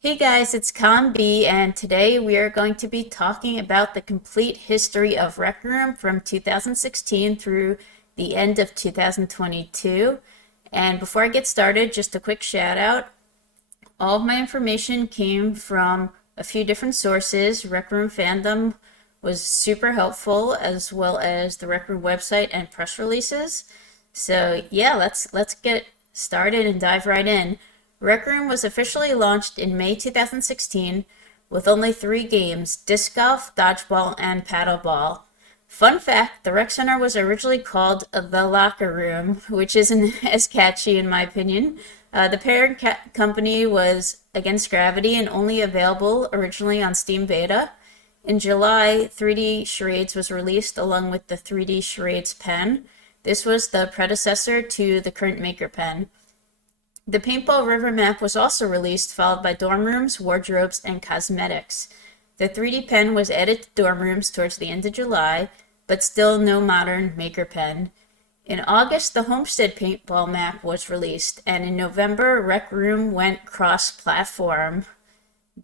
Hey guys, it's CalmBee, and today we are going to be talking about the complete history of Rec Room from 2016 through the end of 2022. And before I get started, just a quick shout out. All of my information came from a few different sources. Rec Room fandom was super helpful, as well as the Rec Room website and press releases. So yeah, let's get started and dive right in. Rec Room was officially launched in May 2016 with only 3 games: disc golf, dodgeball, and paddleball. Fun fact, the rec center was originally called the Locker Room, which isn't as catchy in my opinion. The parent company was Against Gravity and only available originally on Steam Beta. In July, 3D Charades was released along with the 3D Charades pen. This was the predecessor to the current Maker pen. The Paintball River map was also released, followed by dorm rooms, wardrobes, and cosmetics. The 3D pen was added to dorm rooms towards the end of July, but still no modern Maker pen. In August, the Homestead Paintball map was released, and in November, Rec Room went cross-platform.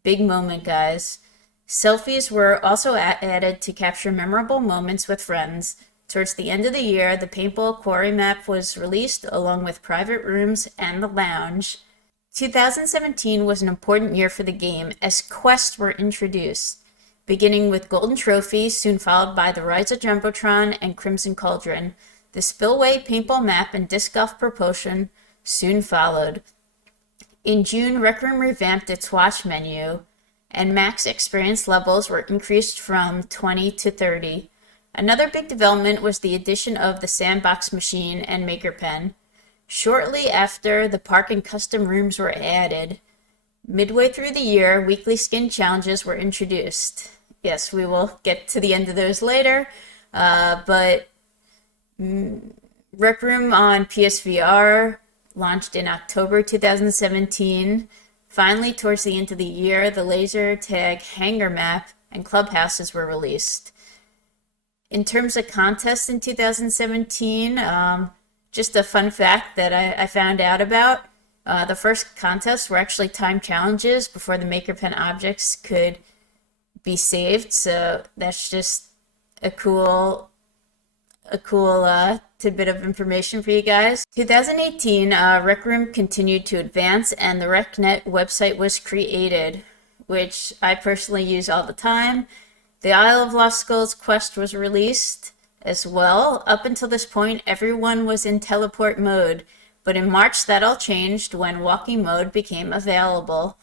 Big moment, guys. Selfies were also added to capture memorable moments with friends. Towards the end of the year, the Paintball Quarry map was released along with private rooms and the lounge. 2017 was an important year for the game as quests were introduced, beginning with Golden Trophy, soon followed by the Rise of Jumbotron and Crimson Cauldron. The Spillway Paintball map and Disc Golf Propulsion soon followed. In June, Rec Room revamped its watch menu, and max experience levels were increased from 20 to 30. Another big development was the addition of the Sandbox machine and Maker pen. Shortly after, the park and custom rooms were added. Midway through the year, weekly skin challenges were introduced. Yes, we will get to the end of those later, but Rec Room on PSVR launched in October 2017. Finally, towards the end of the year, the laser tag hangar map and clubhouses were released. In terms of contests in 2017, just a fun fact that I found out about, the first contests were actually time challenges before the Maker pen objects could be saved, so that's just a cool tidbit of information for you guys. 2018, Rec Room continued to advance and the RecNet website was created, which I personally use all the time. The Isle of Lost Skulls quest was released as well. Up until this point, everyone was in teleport mode, but in March that all changed when walking mode became available.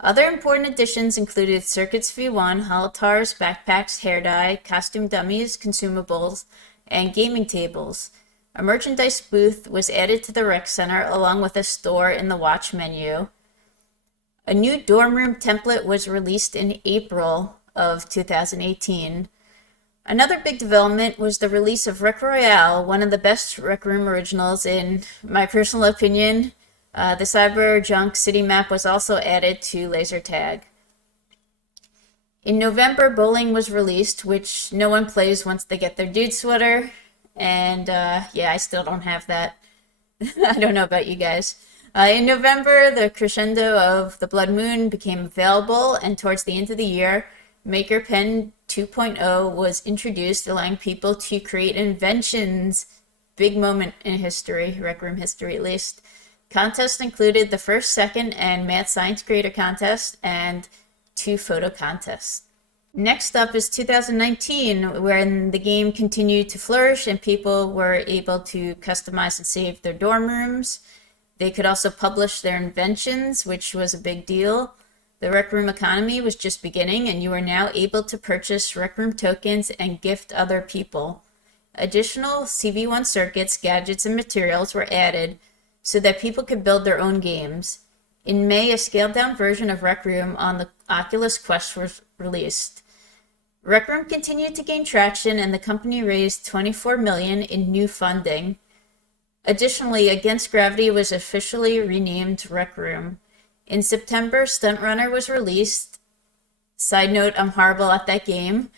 Other important additions included Circuits V1, Holotars, backpacks, hair dye, costume dummies, consumables, and gaming tables. A merchandise booth was added to the rec center along with a store in the watch menu. A new dorm room template was released in April of 2018. Another big development was the release of Rec Royale, one of the best Rec Room originals in my personal opinion. The Cyber Junk City map was also added to laser tag. In November, Bowling was released, which no one plays once they get their dude sweater, and yeah, I still don't have that. I don't know about you guys. In November, the Crescendo of the Blood Moon became available, and towards the end of the year, Maker Pen 2.0 was introduced, allowing people to create inventions. Big moment in history, Rec Room history at least. Contests included the first, second, and Mad Science Creator contest, and 2 photo contests. Next up is 2019, when the game continued to flourish and people were able to customize and save their dorm rooms. They could also publish their inventions, which was a big deal. The Rec Room economy was just beginning, and you are now able to purchase Rec Room tokens and gift other people. Additional CV1 circuits, gadgets, and materials were added so that people could build their own games. In May, a scaled-down version of Rec Room on the oculusquest was released. Rec Room continued to gain traction, and the company raised $24 million in new funding. Additionally, Against Gravity was officially renamed Rec Room. In September, Stunt Runner was released. Side note, I'm horrible at that game.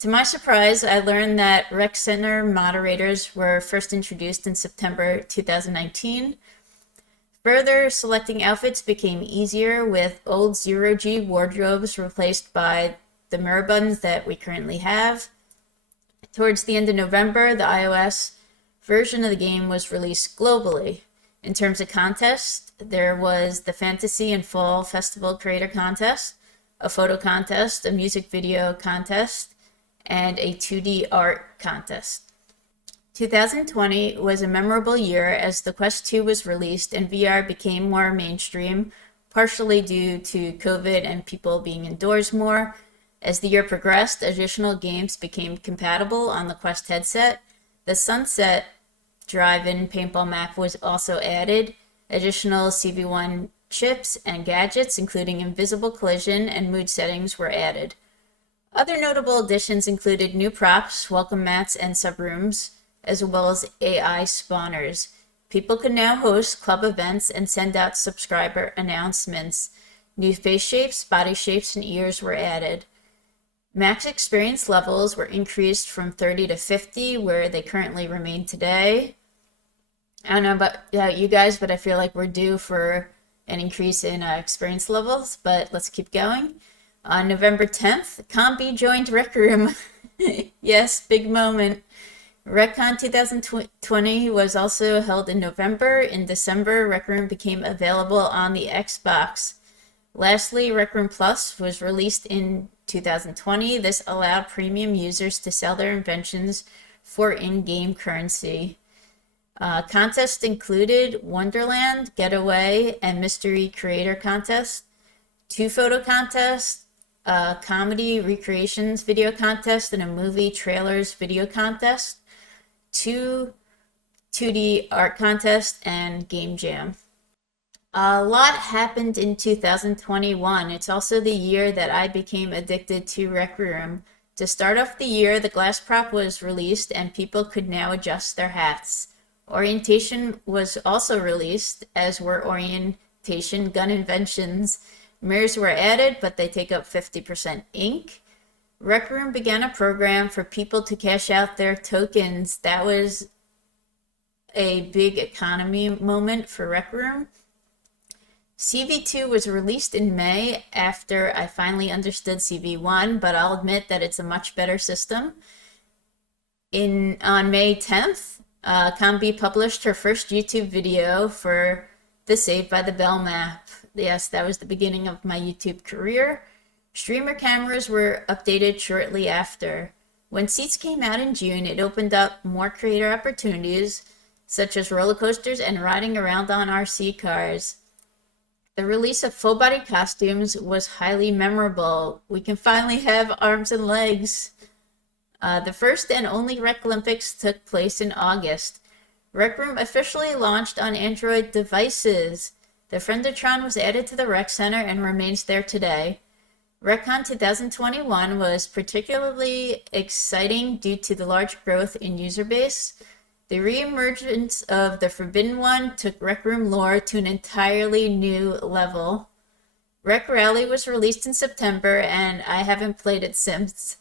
To my surprise, I learned that Rec Center moderators were first introduced in September 2019. Further, selecting outfits became easier with old zero-G wardrobes replaced by the mirror buttons that we currently have. Towards the end of November, the iOS version of the game was released globally. In terms of contests, there was the Fantasy and Fall Festival Creator Contest, a photo contest, a music video contest, and a 2D art contest. 2020 was a memorable year as the Quest 2 was released and VR became more mainstream, partially due to COVID and people being indoors more. As the year progressed, additional games became compatible on the Quest headset. The Sunset Drive-In paintball map was also added. Additional CV1 chips and gadgets, including invisible collision and mood settings, were added. Other notable additions included new props, welcome mats, and subrooms, as well as AI spawners. People could now host club events and send out subscriber announcements. New face shapes, body shapes, and ears were added. Max experience levels were increased from 30 to 50, where they currently remain today. I don't know about you guys, but I feel like we're due for an increase in experience levels, but let's keep going. On November 10th, CalmBee joined Rec Room. Yes, big moment. RecCon 2020 was also held in November. In December, Rec Room became available on the Xbox. Lastly, Rec Room Plus was released in 2020. This allowed premium users to sell their inventions for in-game currency. Contests included Wonderland, Getaway, and Mystery Creator Contest, 2 photo contests, a comedy recreations video contest, and a movie trailers video contest, 2 2D art contests, and game jam. A lot happened in 2021. It's also the year that I became addicted to Rec Room. To start off the year, the glass prop was released and people could now adjust their hats. Orientation was also released, as were orientation gun inventions. Mirrors were added, but they take up 50% ink. Rec Room began a program for people to cash out their tokens. That was a big economy moment for Rec Room. CV2 was released in May after I finally understood CV1, but I'll admit that it's a much better system. On May 10th, CalmBee published her first YouTube video for the Saved by the Bell map. Yes, that was the beginning of my YouTube career. Streamer cameras were updated shortly after. When Seats came out in June, it opened up more creator opportunities, such as roller coasters and riding around on RC cars. The release of full-body costumes was highly memorable. We can finally have arms and legs. The first and only Rec Olympics took place in August. Rec Room officially launched on Android devices. The Friendatron was added to the Rec Center and remains there today. RecCon 2021 was particularly exciting due to the large growth in user base. The re-emergence of the Forbidden One took Rec Room lore to an entirely new level. Rec Rally was released in September, and I haven't played it since.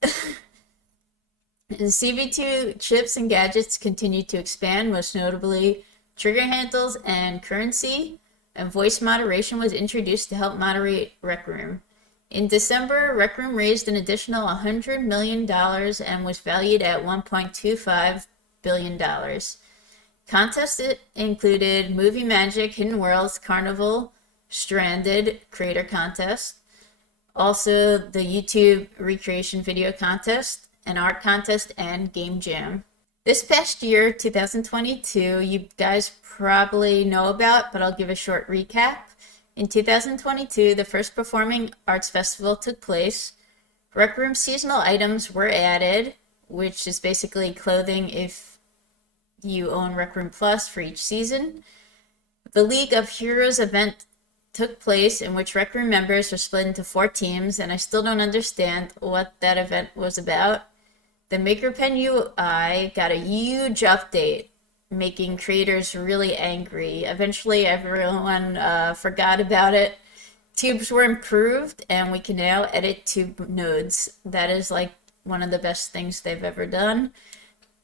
The CV2 chips and gadgets continued to expand, most notably trigger handles and currency, and voice moderation was introduced to help moderate Rec Room. In December, Rec Room raised an additional $100 million and was valued at $1.25 billion. Contests included Movie Magic, Hidden Worlds, Carnival, Stranded, Creator Contest, also the YouTube Recreation Video Contest, an art contest, and game jam. This past year, 2022, you guys probably know about, but I'll give a short recap. In 2022, the first Performing Arts Festival took place. Rec Room seasonal items were added, which is basically clothing if you own Rec Room Plus for each season. The League of Heroes event took place, in which Rec Room members were split into 4 teams, and I still don't understand what that event was about. The MakerPen UI got a huge update, making creators really angry. Eventually, everyone forgot about it. Tubes were improved, and we can now edit tube nodes. That is like one of the best things they've ever done.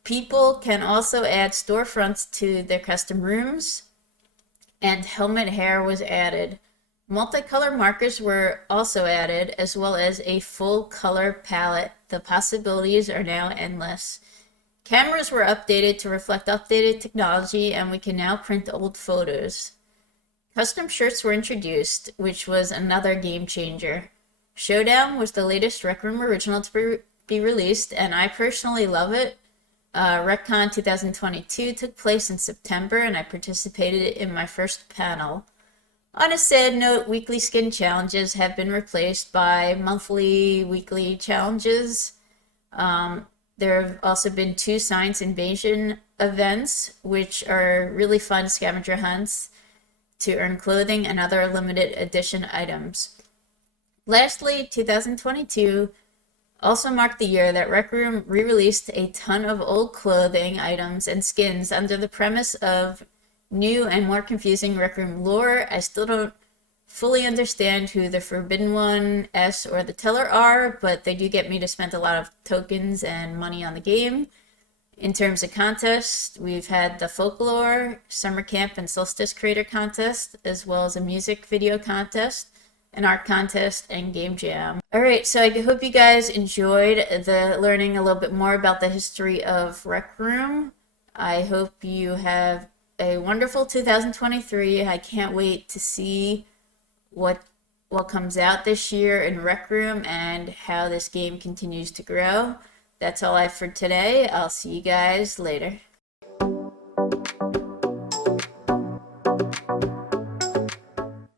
People can also add storefronts to their custom rooms, and helmet hair was added. Multicolor markers were also added, as well as a full color palette. The possibilities are now endless. Cameras were updated to reflect updated technology, and we can now print old photos. Custom shirts were introduced, which was another game changer. Showdown was the latest Rec Room original to be released, and I personally love it. RecCon 2022 took place in September, and I participated in my first panel. On a sad note, weekly skin challenges have been replaced by monthly, weekly challenges. There have also been 2 science invasion events, which are really fun scavenger hunts to earn clothing and other limited edition items. Lastly, 2022 also marked the year that Rec Room re-released a ton of old clothing items and skins under the premise of new and more confusing Rec Room lore. I still don't fully understand who the Forbidden One, S, or the Teller are, but they do get me to spend a lot of tokens and money on the game. In terms of contests, we've had the Folklore, Summer Camp, and Solstice Creator Contest, as well as a music video contest, an art contest, and game jam. Alright, so I hope you guys enjoyed learning a little bit more about the history of Rec Room. I hope you have a wonderful 2023. I can't wait to see what comes out this year in Rec Room and how this game continues to grow. That's all I have for today. I'll see you guys later.